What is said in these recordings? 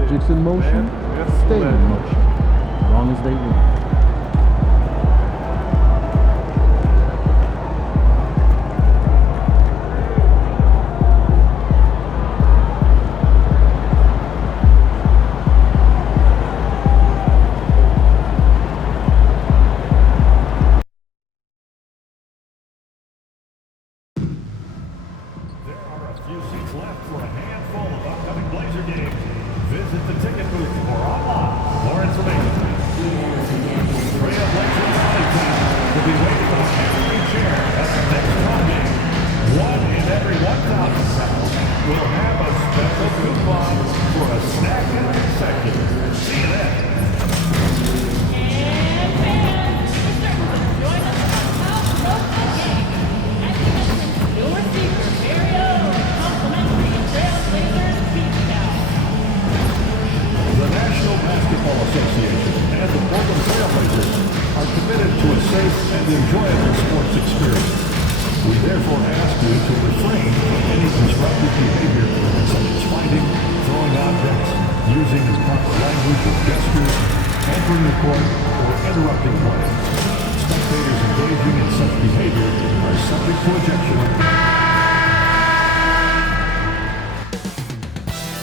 Objects in motion stay in motion, as long as they move.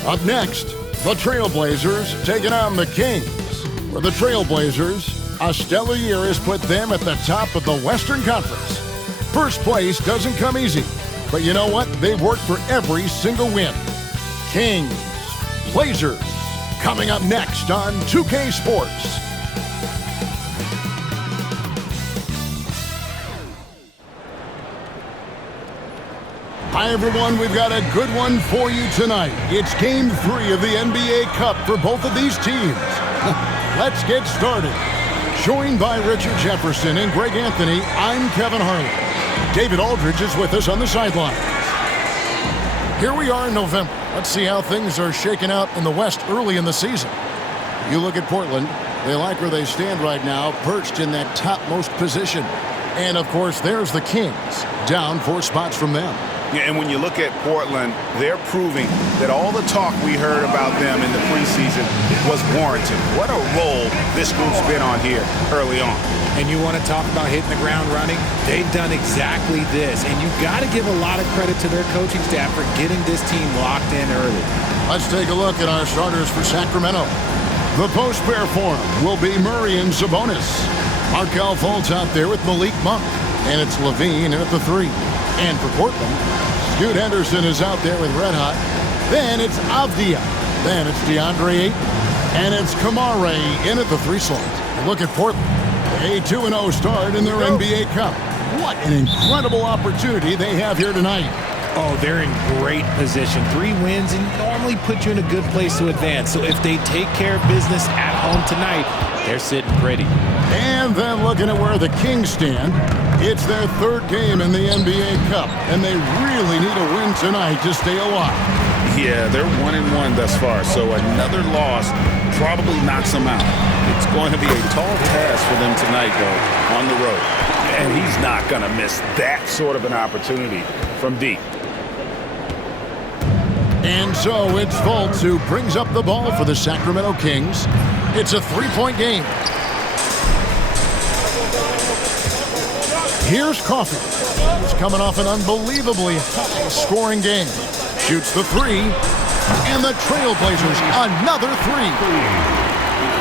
Up next, the Trailblazers taking on the Kings. For the Trailblazers, a stellar year has put them at the top of the Western Conference. First place doesn't come easy, but you know what? They've worked for every single win. Kings, Blazers, coming up next on 2K Sports. Hi, everyone. We've got a good one for you tonight. It's Game 3 of the NBA Cup for both of these teams. Let's get started. Joined by Richard Jefferson and Greg Anthony, I'm Kevin Harlan. David Aldridge is with us on the sidelines. Here we are in November. Let's see how things are shaking out in the West early in the season. You look at Portland. They like where they stand right now, perched in that topmost position. And, of course, there's the Kings, down 4 spots from them. Yeah, and when you look at Portland, they're proving that all the talk we heard about them in the preseason was warranted. What a role this group's been on here early on. And you want to talk about hitting the ground running? They've done exactly this. And you got to give a lot of credit to their coaching staff for getting this team locked in early. Let's take a look at our starters for Sacramento. The post pair for him will be Murray and Sabonis. Markelle Fultz out there with Malik Monk. And it's Levine in at the 3. And for Portland, Scoot Henderson is out there with Red Hot. Then it's Avdia. Then it's DeAndre Ayton. And it's Kamare in at the 3 slot. And look at Portland. A 2-0 start in their NBA Cup. What an incredible opportunity they have here tonight. Oh, they're in great position. 3 wins and normally put you in a good place to advance. So if they take care of business at home tonight, they're sitting pretty. And then looking at where the Kings stand, it's their 3rd game in the NBA Cup, and they really need a win tonight to stay alive. Yeah, they're 1-1 thus far, so another loss probably knocks them out. It's going to be a tall task for them tonight, though, on the road. And he's not going to miss that sort of an opportunity from deep. And so it's Fultz who brings up the ball for the Sacramento Kings. It's a 3-point game. Here's Coffey. He's coming off an unbelievably high-scoring game. Shoots the 3, and the Trailblazers another 3.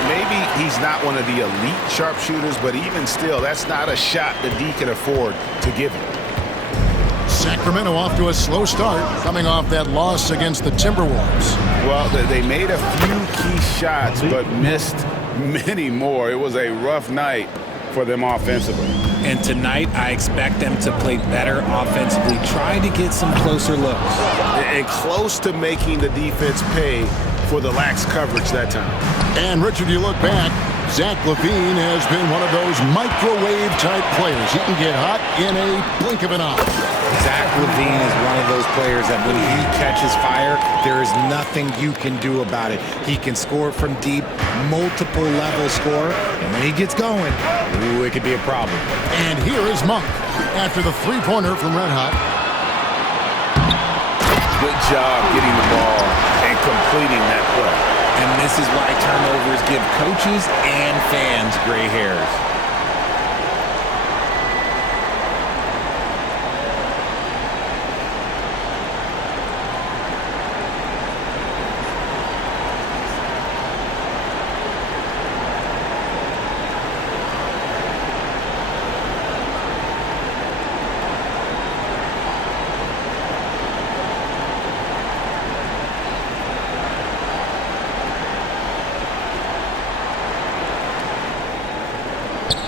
Maybe he's not one of the elite sharpshooters, but even still, that's not a shot that D can afford to give him. Sacramento off to a slow start, coming off that loss against the Timberwolves. Well, they made a few key shots, but missed many more. It was a rough night for them offensively. And tonight, I expect them to play better offensively, try to get some closer looks. And close to making the defense pay for the lax coverage that time. And, Richard, you look back, Zach LaVine has been one of those microwave-type players. He can get hot in a blink of an eye. Zach LaVine is one of those players that when he catches fire, there is nothing you can do about it. He can score from deep, multiple level score, and when he gets going, ooh, it could be a problem. And here is Monk after the 3-pointer from Red Hot. Good job getting the ball and completing that play. And this is why turnovers give coaches and fans gray hairs.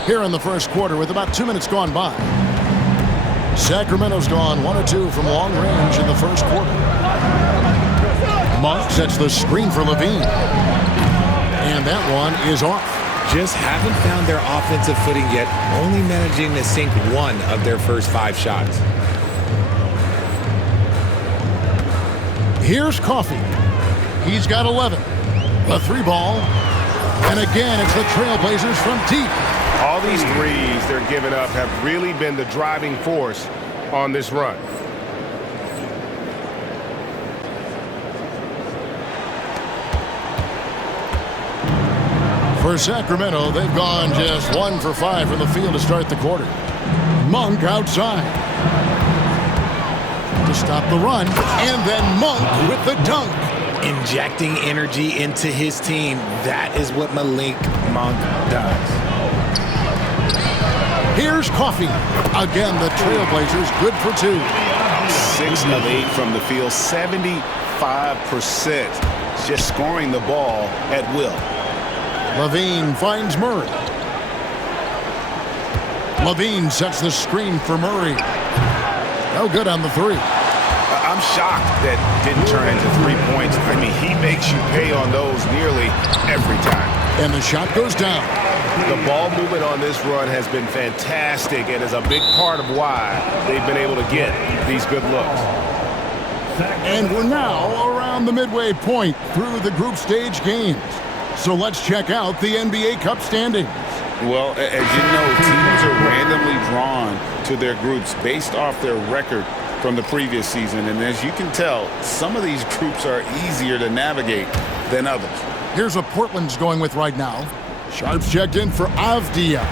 Here in the first quarter with about 2 minutes gone by. Sacramento's gone 1 of 2 from long range in the first quarter. Monk sets the screen for Levine. And that one is off. Just haven't found their offensive footing yet, only managing to sink 1 of their first 5 shots. Here's Coffey. He's got 11. The 3 ball. And again, it's the Trailblazers from deep. All these threes they're giving up have really been the driving force on this run. For Sacramento, they've gone just 1 for 5 from the field to start the quarter. Monk outside to stop the run, and then Monk with the dunk. Injecting energy into his team, that is what Malik Monk does. Here's Coffey. Again, the Trailblazers good for 2. 6 of 8 from the field, 75%. Just scoring the ball at will. Levine finds Murray. Levine sets the screen for Murray. No good on the 3. I'm shocked that didn't turn into 3 points. I mean, he makes you pay on those nearly every time. And the shot goes down. The ball movement on this run has been fantastic and is a big part of why they've been able to get these good looks. And we're now around the midway point through the group stage games. So let's check out the NBA Cup standings. Well, as you know, teams are randomly drawn to their groups based off their record from the previous season. And as you can tell, some of these groups are easier to navigate than others. Here's what Portland's going with right now. Sharps checked in for Avdia.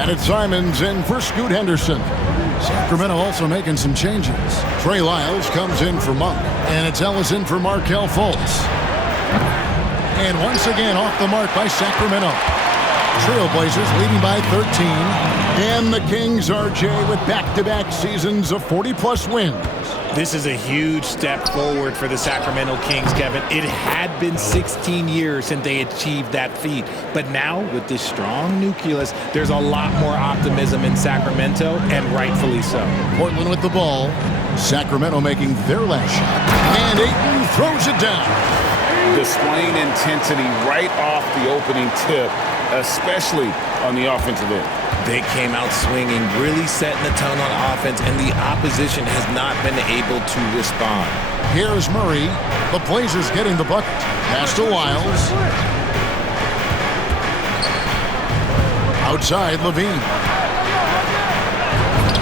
And it's Simons in for Scoot Henderson. Sacramento also making some changes. Trey Lyles comes in for Monk. And it's Ellis in for Markelle Fultz. And once again off the mark by Sacramento. Trailblazers leading by 13. And the Kings are, Jay, with back-to-back seasons of 40-plus wins. This is a huge step forward for the Sacramento Kings, Kevin. It had been 16 years since they achieved that feat. But now, with this strong nucleus, there's a lot more optimism in Sacramento, and rightfully so. Portland with the ball. Sacramento making their last shot. And Ayton throws it down. Displaying intensity right off the opening tip, especially on the offensive end. They came out swinging, really setting the tone on offense, and the opposition has not been able to respond. Here's Murray. The Blazers getting the bucket. Pass to Lyles. Outside, Levine.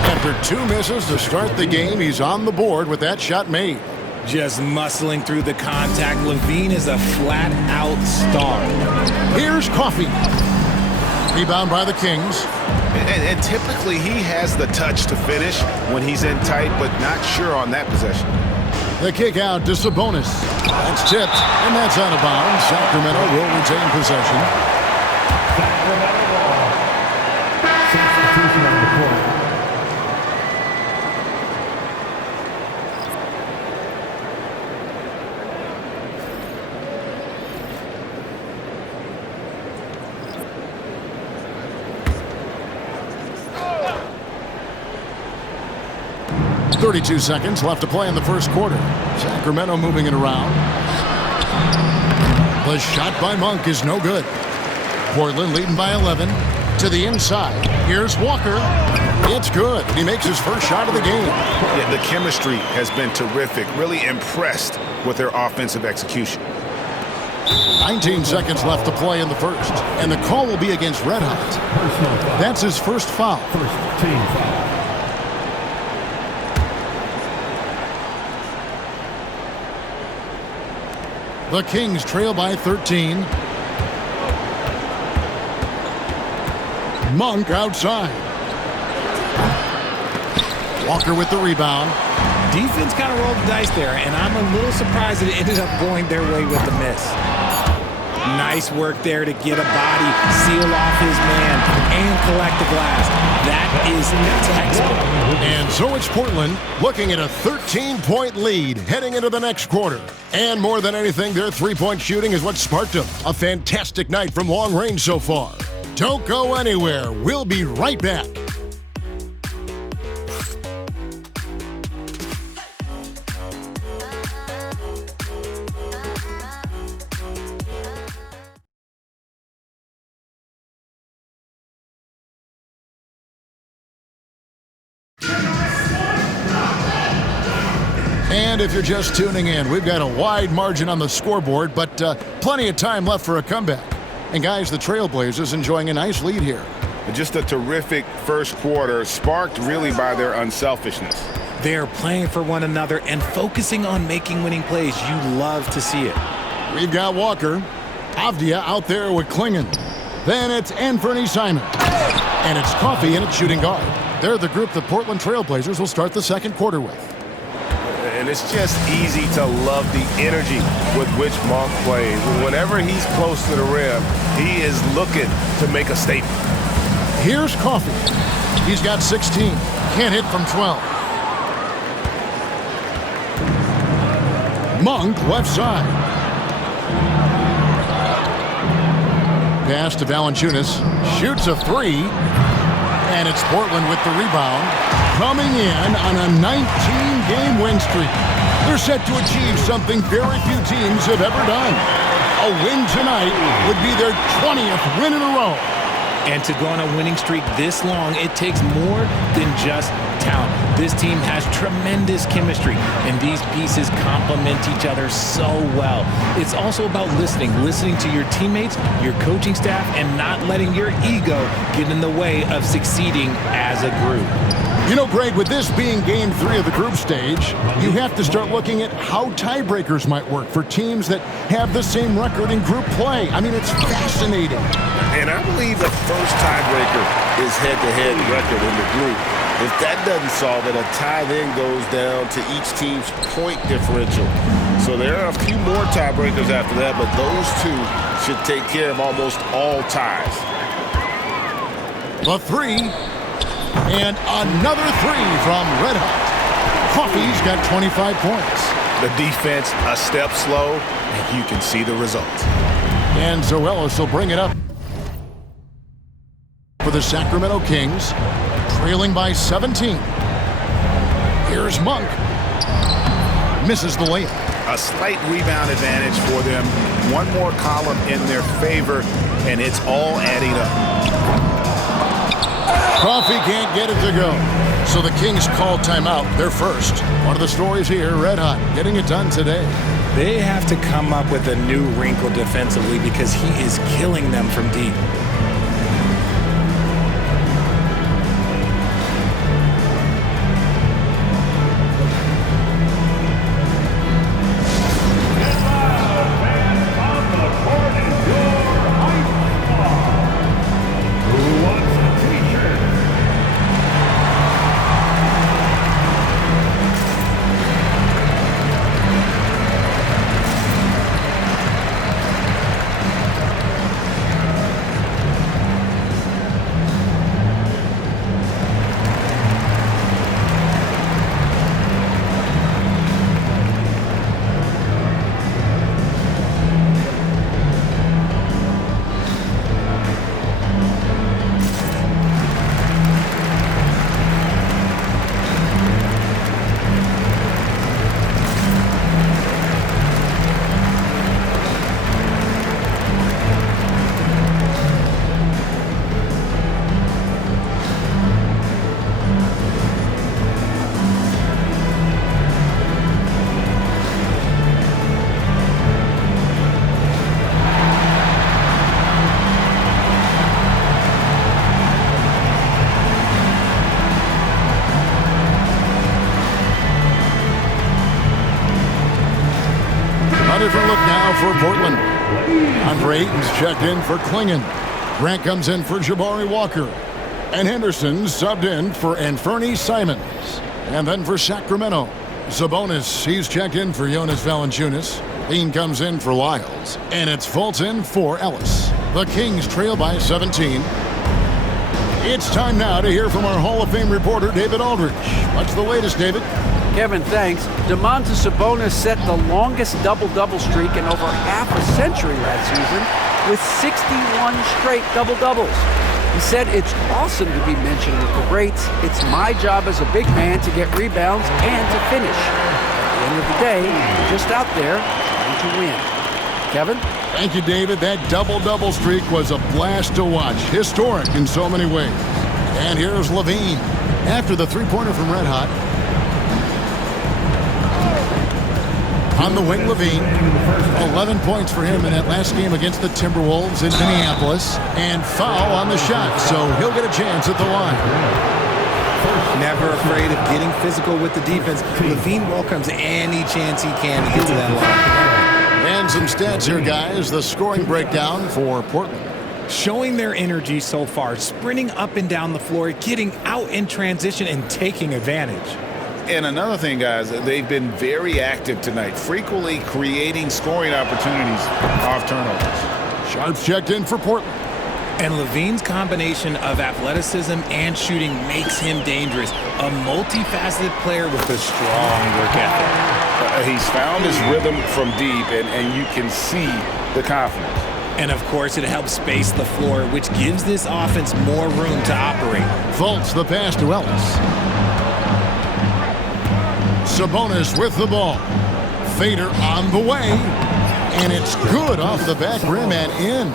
After 2 misses to start the game, he's on the board with that shot made. Just muscling through the contact, Levine is a flat-out star. Here's Coffey. Rebound by the Kings. And typically he has the touch to finish when he's in tight, but not sure on that possession. The kick out to Sabonis. That's tipped, and that's out of bounds. Sacramento will retain possession. Substitution on the court. .32 seconds left to play in the first quarter. Sacramento moving it around. The shot by Monk is no good. Portland leading by 11. To the inside. Here's Walker. It's good. He makes his first shot of the game. Yeah, the chemistry has been terrific. Really impressed with their offensive execution. 19 seconds left to play in the first. And the call will be against Red Hot. That's his first foul. First team foul. The Kings trail by 13. Monk outside. Walker with the rebound. Defense kind of rolled the dice there, and I'm a little surprised that it ended up going their way with the miss. Nice work there to get a body, seal off his man, and collect the glass. That is textbook. And so it's Portland looking at a 13-point lead heading into the next quarter. And more than anything, their three-point shooting is what sparked them. A fantastic night from long range so far. Don't go anywhere. We'll be right back. And if you're just tuning in, we've got a wide margin on the scoreboard, but plenty of time left for a comeback. And guys, the Trailblazers enjoying a nice lead here. Just a terrific first quarter, sparked really by their unselfishness. They're playing for one another and focusing on making winning plays. You love to see it. We've got Walker. Avdia out there with Klingon. Then it's Anthony Simon. And it's Coffey in at shooting guard. They're the group the Portland Trailblazers will start the second quarter with. And it's just easy to love the energy with which Monk plays. Whenever he's close to the rim, he is looking to make a statement. Here's Coffey. He's got 16. Can't hit from 12. Monk left side. Pass to Valanciunas. Shoots a three. And it's Portland with the rebound. Coming in on a 19-game win streak. They're set to achieve something very few teams have ever done. A win tonight would be their 20th win in a row. And to go on a winning streak this long, it takes more than just talent. This team has tremendous chemistry, and these pieces complement each other so well. It's also about listening to your teammates, your coaching staff, and not letting your ego get in the way of succeeding as a group. You know, Greg, with this being game 3 of the group stage, you have to start looking at how tiebreakers might work for teams that have the same record in group play. I mean, it's fascinating. And I believe the first tiebreaker is head-to-head record in the group. If that doesn't solve it, a tie then goes down to each team's point differential. So there are a few more tiebreakers after that, but those two should take care of almost all ties. The three. And another three from Red Hot. Coffey's got 25 points. The defense a step slow, and you can see the results. And Zoelos will bring it up for the Sacramento Kings, trailing by 17. Here's Monk. Misses the layup. A slight rebound advantage for them. One more column in their favor, and it's all adding up. Coffey can't get it to go. So the Kings call timeout. They're first. One of the stories here, Red Hot getting it done today. They have to come up with a new wrinkle defensively because he is killing them from deep. A different look now for Portland. Andre Ayton's checked in for Klingon. Grant comes in for Jabari Walker. And Henderson subbed in for Anfernee Simons. And then for Sacramento, Sabonis, he's checked in for Jonas Valanciunas. Bean comes in for Lyles. And it's Fulton for Ellis. The Kings trail by 17. It's time now to hear from our Hall of Fame reporter, David Aldridge. What's the latest, David? Kevin, thanks. Domantas Sabonis set the longest double-double streak in over half a century last season with 61 straight double-doubles. He said, "It's awesome to be mentioned with the greats. It's my job as a big man to get rebounds and to finish. At the end of the day, we're just out there trying to win." Kevin? Thank you, David. That double-double streak was a blast to watch. Historic in so many ways. And here's Levine. After the three-pointer from Red Hot. On the wing, Levine. 11 points for him in that last game against the Timberwolves in Minneapolis. And foul on the shot, so he'll get a chance at the line. Never afraid of getting physical with the defense. Levine welcomes any chance he can to get to that line. And some stats here, guys. The scoring breakdown for Portland. Showing their energy so far, sprinting up and down the floor, getting out in transition and taking advantage. And another thing, guys, they've been very active tonight, frequently creating scoring opportunities off turnovers. Sharps checked in for Portland. And Levine's combination of athleticism and shooting makes him dangerous. A multifaceted player with a strong work ethic. He's found his rhythm from deep, and you can see the confidence. And, of course, it helps space the floor, which gives this offense more room to operate. Fultz the pass to Ellis. Sabonis with the ball. Fader on the way. And it's good off the back rim and in.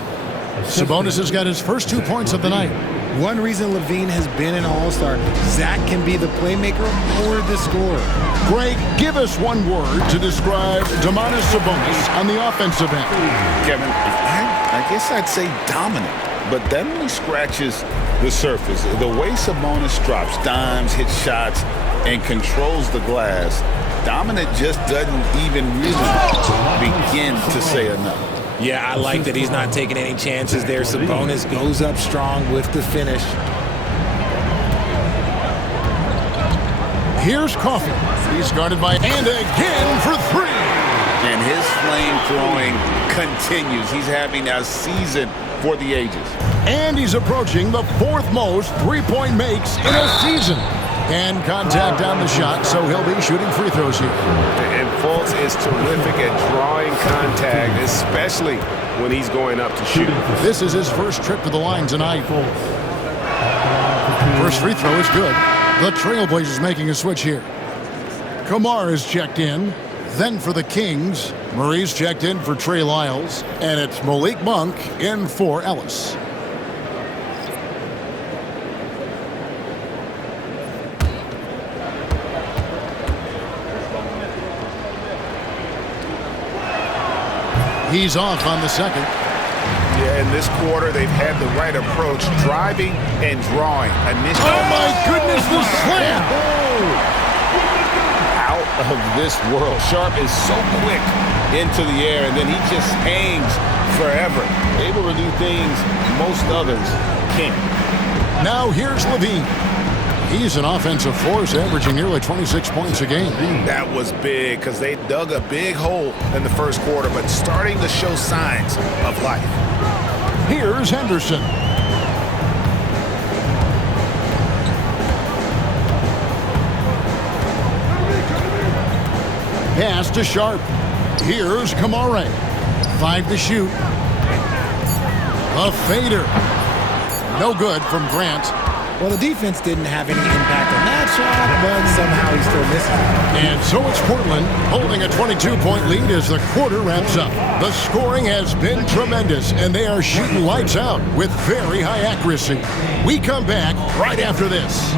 Sabonis has got his first 2 points of the night. One reason Levine has been an all-star, Zach can be the playmaker or the scorer. Greg, give us one word to describe Domantas Sabonis on the offensive end. Kevin, I guess I'd say dominant, but that only scratches the surface. The way Sabonis drops dimes, hits shots, and controls the glass, dominant just doesn't even really begin to say enough. Yeah, I like that he's not taking any chances there. Sabonis goes up strong with the finish. Here's Coffey. He's guarded by and again for three. And his flame throwing continues. He's having a season for the ages. And he's approaching the fourth most three-point makes in a season. And contact on the shot, so he'll be shooting free throws here. And Fultz is terrific at drawing contact, especially when he's going up to shoot. This is his first trip to the line tonight. First free throw is good. The Trailblazers making a switch here. Kamar is checked in. Then for the Kings, Murray's checked in for Trey Lyles. And it's Malik Monk in for Ellis. He's off on the second. Yeah, in this quarter, they've had the right approach, driving and drawing. Initially, Oh, my goodness, the slam! Out of this world. Sharp is so quick into the air, and then he just hangs forever. Able to do things most others can't. Now here's Levine. He's an offensive force, averaging nearly 26 points a game. That was big because they dug a big hole in the first quarter, but starting to show signs of life. Here's Henderson. Pass to Sharp. Here's Kamare. 5 to shoot. A fader. No good from Grant. Well, the defense didn't have any impact on that shot, but somehow he still misses it. And so it's Portland holding a 22-point lead as the quarter wraps up. The scoring has been tremendous, and they are shooting lights out with very high accuracy. We come back right after this.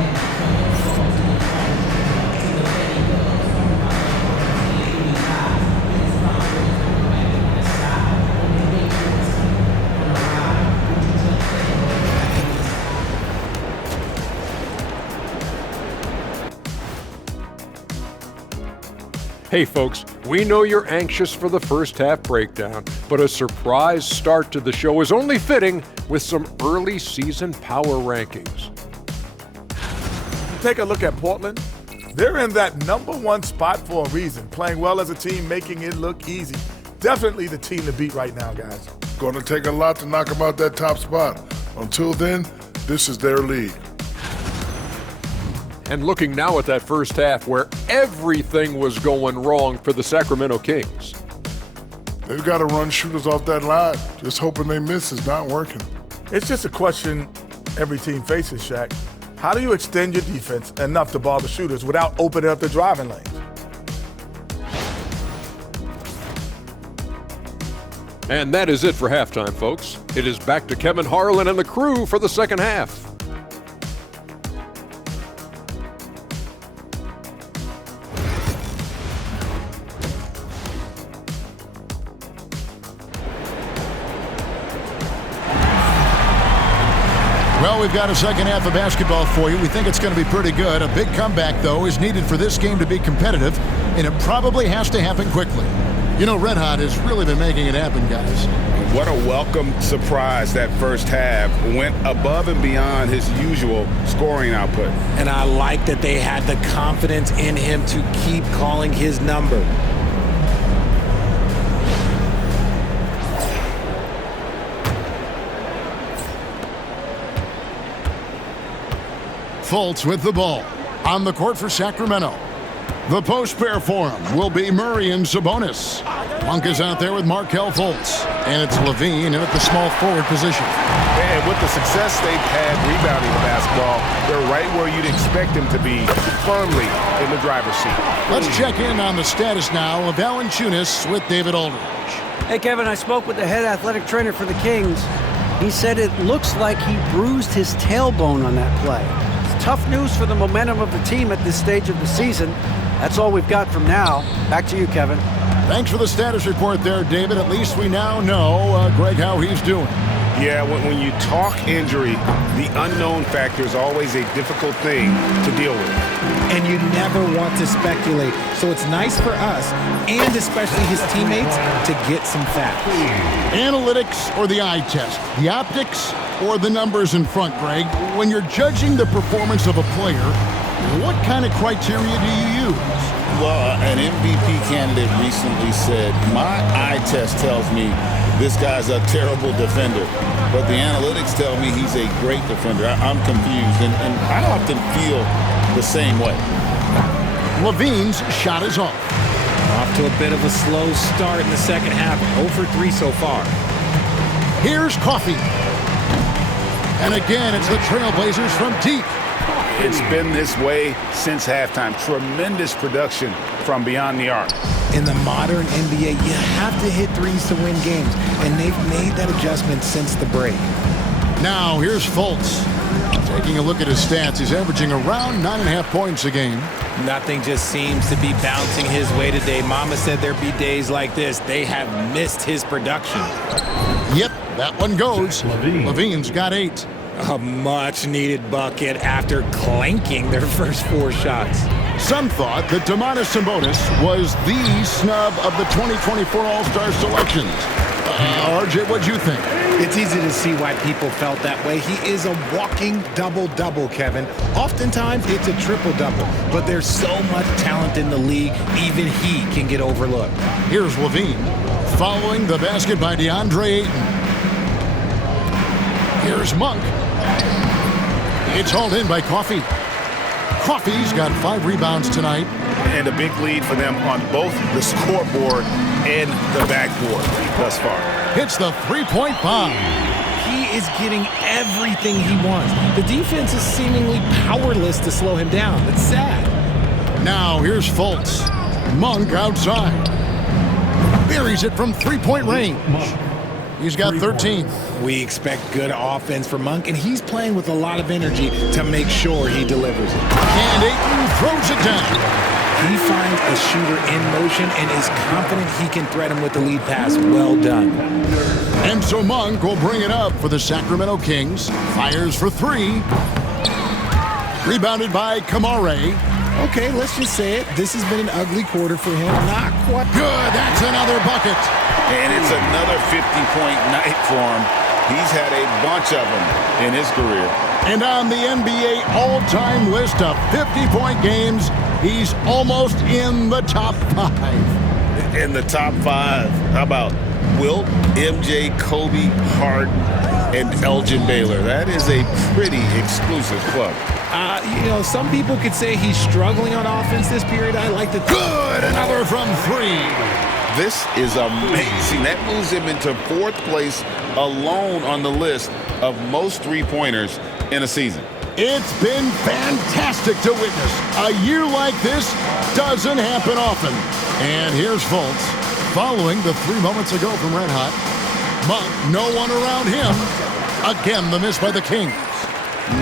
Hey folks, we know you're anxious for the first half breakdown, but a surprise start to the show is only fitting with some early season power rankings. Take a look at Portland. They're in that #1 spot for a reason, playing well as a team, making it look easy. Definitely the team to beat right now, guys. Going to take a lot to knock them out that top spot. Until then, this is their league. And looking now at that first half where everything was going wrong for the Sacramento Kings. They've got to run shooters off that line. Just hoping they miss is not working. It's just a question every team faces, Shaq. How do you extend your defense enough to ball the shooters without opening up the driving lanes? And that is it for halftime, folks. It is back to Kevin Harlan and the crew for the second half. Well, we've got a second half of basketball for you. We think it's going to be pretty good. A big comeback, though, is needed for this game to be competitive, and it probably has to happen quickly. You know, Red Hot has really been making it happen, guys. What a welcome surprise that first half. Went above and beyond his usual scoring output. And I like that they had the confidence in him to keep calling his number. Fultz with the ball. On the court for Sacramento. The post pair for him will be Murray and Sabonis. Monk is out there with Markelle Fultz. And it's Levine in at the small forward position. And with the success they've had rebounding the basketball, they're right where you'd expect them to be, firmly in the driver's seat. Let's check in on the status now of Valanciunas with David Aldridge. Hey, Kevin, I spoke with the head athletic trainer for the Kings. He said it looks like he bruised his tailbone on that play. It's tough news for the momentum of the team at this stage of the season. That's all we've got from now. Back to you, Kevin. Thanks for the status report there, David. At least we now know, Greg, how he's doing. Yeah, when you talk injury, the unknown factor is always a difficult thing to deal with. And you never want to speculate. So it's nice for us, and especially his teammates, to get some facts. Analytics or the eye test? The optics or the numbers in front, Greg? When you're judging the performance of a player, what kind of criteria do you use? Well, an MVP candidate recently said, my eye test tells me this guy's a terrible defender, but the analytics tell me he's a great defender. I'm confused, and I often feel the same way. Levine's shot is off. Off to a bit of a slow start in the second half. 0 for 3 so far. Here's Coffey. And again, it's the Trailblazers from deep. It's been this way since halftime. Tremendous production from beyond the arc. In the modern NBA, you have to hit threes to win games, and they've made that adjustment since the break. Now, here's Fultz. Taking a look at his stats, he's averaging around 9.5 points a game. Nothing just seems to be bouncing his way today. Mama said there'd be days like this. They have missed his production. Yep, that one goes. Levine's got 8. A much-needed bucket after clanking their first 4 shots. Some thought that Domantas Sabonis was the snub of the 2024 All-Star selections. RJ, what'd you think? It's easy to see why people felt that way. He is a walking double-double, Kevin. Oftentimes, it's a triple-double. But there's so much talent in the league, even he can get overlooked. Here's Levine, following the basket by DeAndre Ayton. Here's Monk. It's hauled in by Coffey. Coffey's got 5 rebounds tonight. And a big lead for them on both the scoreboard and the backboard thus far. Hits the three-point bomb. He is getting everything he wants. The defense is seemingly powerless to slow him down. It's sad. Now here's Fultz. Monk outside. Buries it from three-point range. He's got 13. We expect good offense from Monk, and he's playing with a lot of energy to make sure he delivers it. And Ayton throws it down. He finds a shooter in motion and is confident he can threat him with the lead pass. Well done. And so Monk will bring it up for the Sacramento Kings. Fires for 3. Rebounded by Kamare. Okay, let's just say it. This has been an ugly quarter for him. Not quite Good. That's another bucket. And it's another 50-point night for him. He's had a bunch of them in his career. And on the NBA all-time list of 50-point games, he's almost in the top 5. In the top 5, how about Wilt, MJ, Kobe, Harden, and Elgin Baylor? That is a pretty exclusive club. Some people could say he's struggling on offense this period. I like to. Good. Another from 3. This is amazing. That moves him into 4th place alone on the list of most three-pointers in a season. It's been fantastic to witness. A year like this doesn't happen often. And here's Fultz following the 3 moments ago from Red Hot. But no one around him. Again, the miss by the Kings.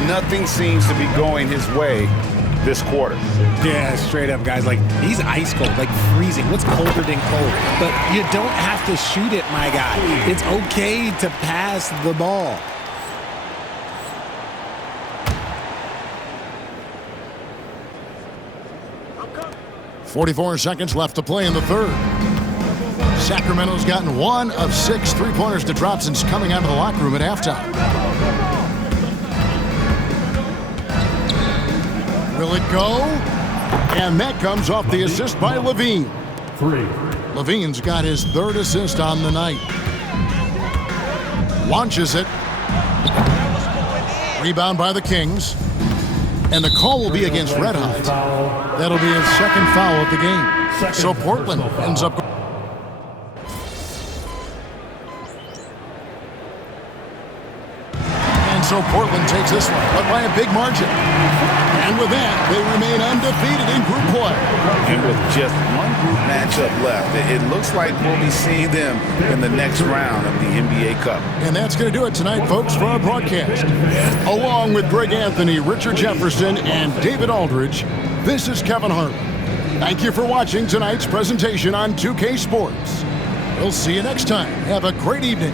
Nothing seems to be going his way this quarter. Yeah, straight up, guys. Like, he's ice cold, like freezing. What's colder than cold? But you don't have to shoot it, my guy. It's okay to pass the ball. .44 seconds left to play in the third. Sacramento's gotten 1 of 6 three-pointers to drop since coming out of the locker room at halftime. Will it go? And that comes off the assist by LaVine. 3. LaVine's got his 3rd assist on the night. Launches it. Rebound by the Kings. And the call will be against Red Hot. That'll be his 2nd foul of the game. So Portland ends up. And so Portland takes this one, but by a big margin. And with that, they remain undefeated in group play. And with just one group matchup left, it looks like we'll be seeing them in the next round of the NBA Cup. And that's going to do it tonight, folks, for our broadcast. Along with Greg Anthony, Richard Jefferson, and David Aldridge, this is Kevin Harlan. Thank you for watching tonight's presentation on 2K Sports. We'll see you next time. Have a great evening.